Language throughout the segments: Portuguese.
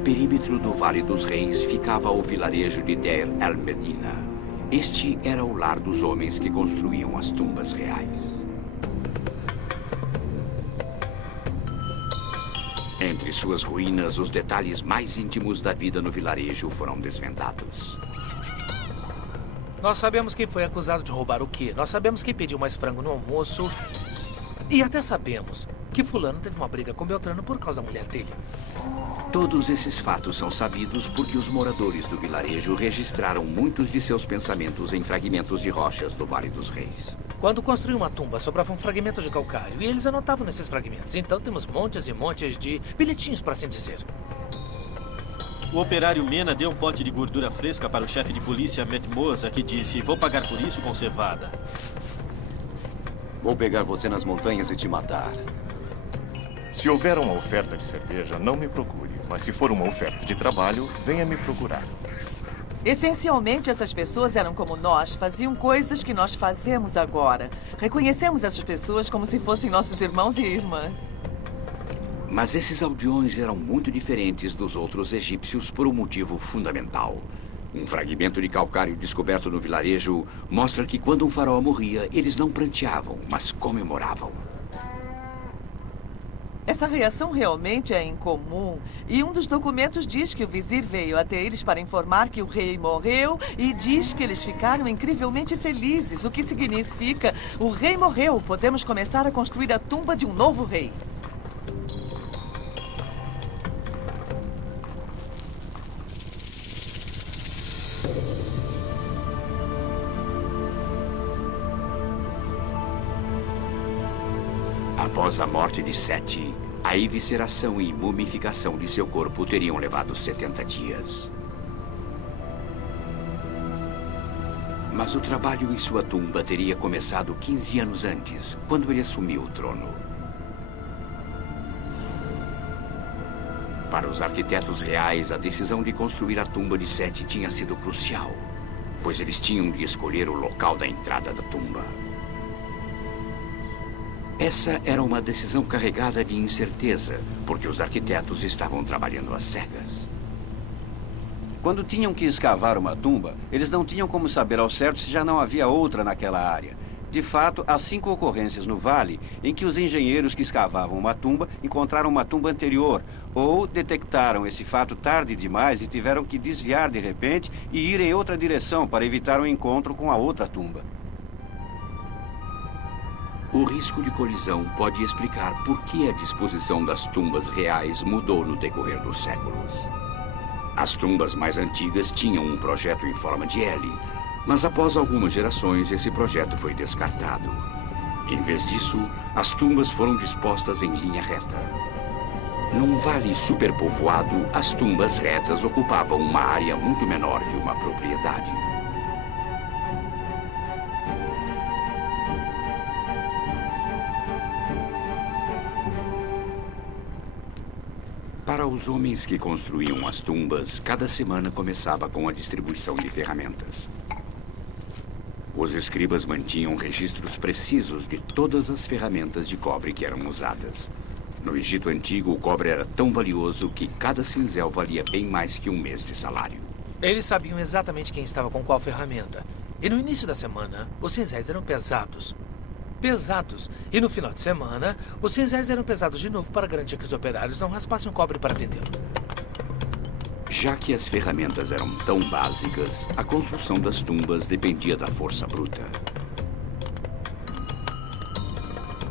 perímetro do Vale dos Reis ficava o vilarejo de Deir el-Medina. Este era o lar dos homens que construíam as tumbas reais. Entre suas ruínas, os detalhes mais íntimos da vida no vilarejo foram desvendados. Nós sabemos quem foi acusado de roubar o quê. Nós sabemos quem pediu mais frango no almoço. E até sabemos que fulano teve uma briga com Beltrano por causa da mulher dele. Todos esses fatos são sabidos porque os moradores do vilarejo registraram muitos de seus pensamentos em fragmentos de rochas do Vale dos Reis. Quando construíam uma tumba, sobravam fragmentos de calcário e eles anotavam nesses fragmentos. Então temos montes e montes de bilhetinhos, por assim dizer. O operário Mena deu um pote de gordura fresca para o chefe de polícia Metmosa, que disse: vou pagar por isso com cevada. Vou pegar você nas montanhas e te matar. Se houver uma oferta de cerveja, não me procure. Mas se for uma oferta de trabalho, venha me procurar. Essencialmente, essas pessoas eram como nós, faziam coisas que nós fazemos agora. Reconhecemos essas pessoas como se fossem nossos irmãos e irmãs. Mas esses aldeões eram muito diferentes dos outros egípcios por um motivo fundamental. Um fragmento de calcário descoberto no vilarejo mostra que quando um faraó morria, eles não pranteavam, mas comemoravam. Essa reação realmente é incomum. E um dos documentos diz que o vizir veio até eles para informar que o rei morreu e diz que eles ficaram incrivelmente felizes, o que significa: o rei morreu, podemos começar a construir a tumba de um novo rei. Após a morte de Sete, a evisceração e mumificação de seu corpo teriam levado 70 dias. Mas o trabalho em sua tumba teria começado 15 anos antes, quando ele assumiu o trono. Para os arquitetos reais, a decisão de construir a tumba de Sete tinha sido crucial, pois eles tinham de escolher o local da entrada da tumba. Essa era uma decisão carregada de incerteza, porque os arquitetos estavam trabalhando às cegas. Quando tinham que escavar uma tumba, eles não tinham como saber ao certo se já não havia outra naquela área. De fato, há 5 ocorrências no vale em que os engenheiros que escavavam uma tumba encontraram uma tumba anterior, ou detectaram esse fato tarde demais e tiveram que desviar de repente e ir em outra direção para evitar o encontro com a outra tumba. O risco de colisão pode explicar por que a disposição das tumbas reais mudou no decorrer dos séculos. As tumbas mais antigas tinham um projeto em forma de L, mas após algumas gerações esse projeto foi descartado. Em vez disso, as tumbas foram dispostas em linha reta. Num vale superpovoado, as tumbas retas ocupavam uma área muito menor de uma propriedade. Para os homens que construíam as tumbas, cada semana começava com a distribuição de ferramentas. Os escribas mantinham registros precisos de todas as ferramentas de cobre que eram usadas. No Egito Antigo, o cobre era tão valioso que cada cinzel valia bem mais que um mês de salário. Eles sabiam exatamente quem estava com qual ferramenta. E no início da semana, os cinzéis eram pesados. E no final de semana, os cinzéis eram pesados de novo para garantir que os operários não raspassem o cobre para vendê-lo. Já que as ferramentas eram tão básicas, a construção das tumbas dependia da força bruta.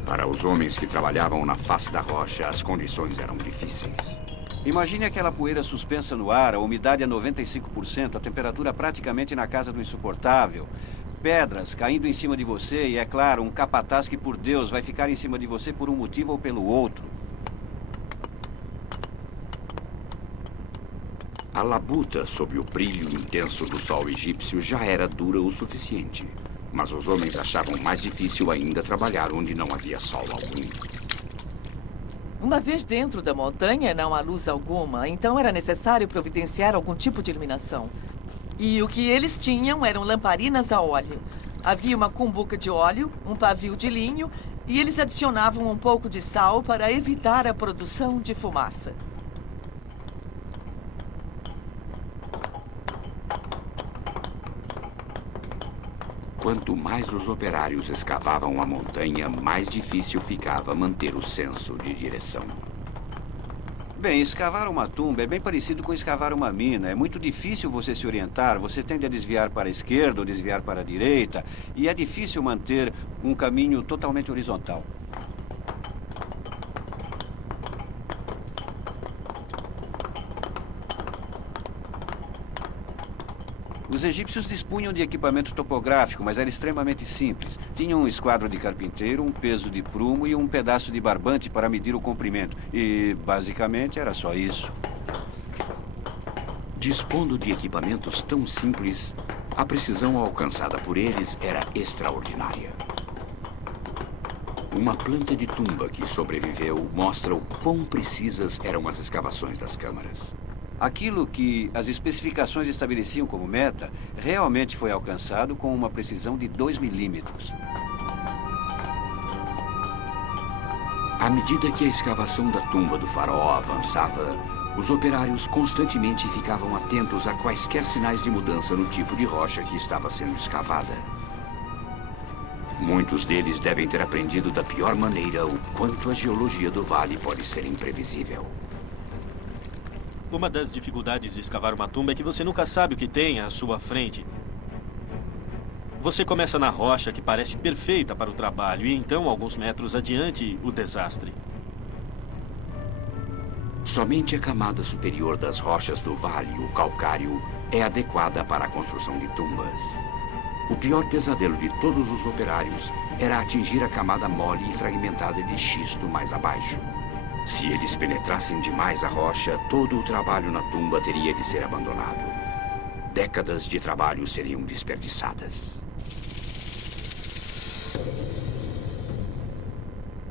Para os homens que trabalhavam na face da rocha, as condições eram difíceis. Imagine aquela poeira suspensa no ar, a umidade a 95%, a temperatura praticamente na casa do insuportável. Pedras caindo em cima de você e, é claro, um capataz que, por Deus, vai ficar em cima de você por um motivo ou pelo outro. A labuta, sob o brilho intenso do sol egípcio, já era dura o suficiente. Mas os homens achavam mais difícil ainda trabalhar onde não havia sol algum. Uma vez dentro da montanha, não há luz alguma, então era necessário providenciar algum tipo de iluminação. E o que eles tinham eram lamparinas a óleo. Havia uma cumbuca de óleo, um pavio de linho, e eles adicionavam um pouco de sal para evitar a produção de fumaça. quanto mais os operários escavavam a montanha, mais difícil ficava manter o senso de direção. Bem, escavar uma tumba é bem parecido com escavar uma mina. É muito difícil você se orientar, você tende a desviar para a esquerda ou desviar para a direita, e é difícil manter um caminho totalmente horizontal. Os egípcios dispunham de equipamento topográfico, mas era extremamente simples. Tinham um esquadro de carpinteiro, um peso de prumo e um pedaço de barbante para medir o comprimento. E, basicamente, era só isso. Dispondo de equipamentos tão simples, a precisão alcançada por eles era extraordinária. Uma planta de tumba que sobreviveu mostra o quão precisas eram as escavações das câmaras. Aquilo que as especificações estabeleciam como meta realmente foi alcançado com uma precisão de 2 milímetros. À medida que a escavação da tumba do faraó avançava, os operários constantemente ficavam atentos a quaisquer sinais de mudança no tipo de rocha que estava sendo escavada. Muitos deles devem ter aprendido da pior maneira o quanto a geologia do vale pode ser imprevisível. Uma das dificuldades de escavar uma tumba é que você nunca sabe o que tem à sua frente. Você começa na rocha que parece perfeita para o trabalho e então, alguns metros adiante, o desastre. Somente a camada superior das rochas do vale, o calcário, é adequada para a construção de tumbas. O pior pesadelo de todos os operários era atingir a camada mole e fragmentada de xisto mais abaixo. Se eles penetrassem demais a rocha, todo o trabalho na tumba teria de ser abandonado. Décadas de trabalho seriam desperdiçadas.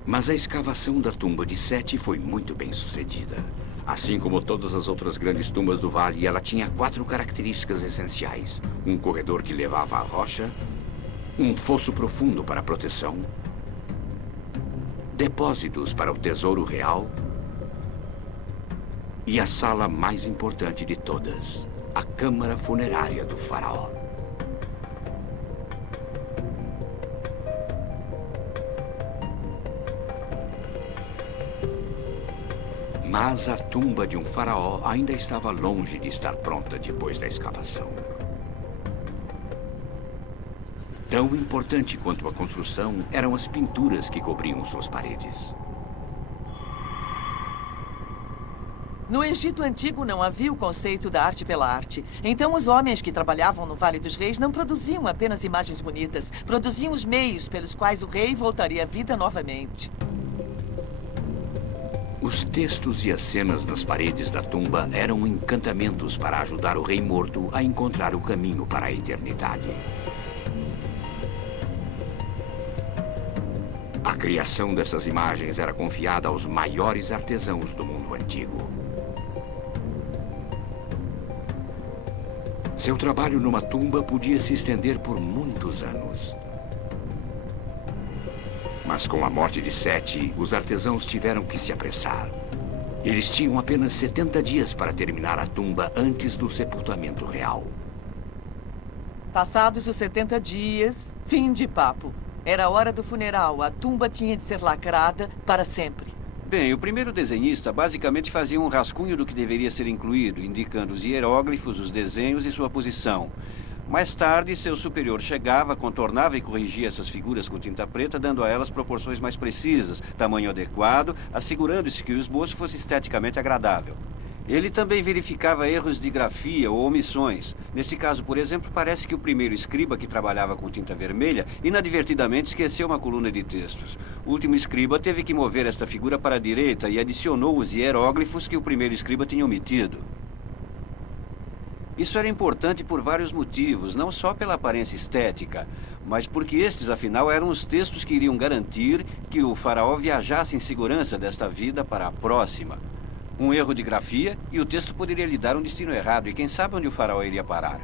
Mas a escavação da tumba de Sete foi muito bem sucedida. Assim como todas as outras grandes tumbas do vale, ela tinha 4 características essenciais. Um corredor que levava à rocha, um fosso profundo para proteção, depósitos para o tesouro real e a sala mais importante de todas, a câmara funerária do faraó. Mas a tumba de um faraó ainda estava longe de estar pronta depois da escavação. Tão importante quanto a construção eram as pinturas que cobriam suas paredes. No Egito Antigo não havia o conceito da arte pela arte. Então os homens que trabalhavam no Vale dos Reis não produziam apenas imagens bonitas. Produziam os meios pelos quais o rei voltaria à vida novamente. Os textos e as cenas nas paredes da tumba eram encantamentos para ajudar o rei morto a encontrar o caminho para a eternidade. A criação dessas imagens era confiada aos maiores artesãos do mundo antigo. Seu trabalho numa tumba podia se estender por muitos anos. Mas com a morte de Sete, os artesãos tiveram que se apressar. Eles tinham apenas 70 dias para terminar a tumba antes do sepultamento real. Passados os 70 dias, fim de papo. Era a hora do funeral. A tumba tinha de ser lacrada para sempre. Bem, o primeiro desenhista basicamente fazia um rascunho do que deveria ser incluído, indicando os hieróglifos, os desenhos e sua posição. Mais tarde, seu superior chegava, contornava e corrigia essas figuras com tinta preta, dando a elas proporções mais precisas, tamanho adequado, assegurando-se que o esboço fosse esteticamente agradável. Ele também verificava erros de grafia ou omissões. Neste caso, por exemplo, parece que o primeiro escriba que trabalhava com tinta vermelha inadvertidamente esqueceu uma coluna de textos. O último escriba teve que mover esta figura para a direita e adicionou os hieróglifos que o primeiro escriba tinha omitido. Isso era importante por vários motivos, não só pela aparência estética, mas porque estes, afinal, eram os textos que iriam garantir que o faraó viajasse em segurança desta vida para a próxima. Um erro de grafia e o texto poderia lhe dar um destino errado, e quem sabe onde o faraó iria parar.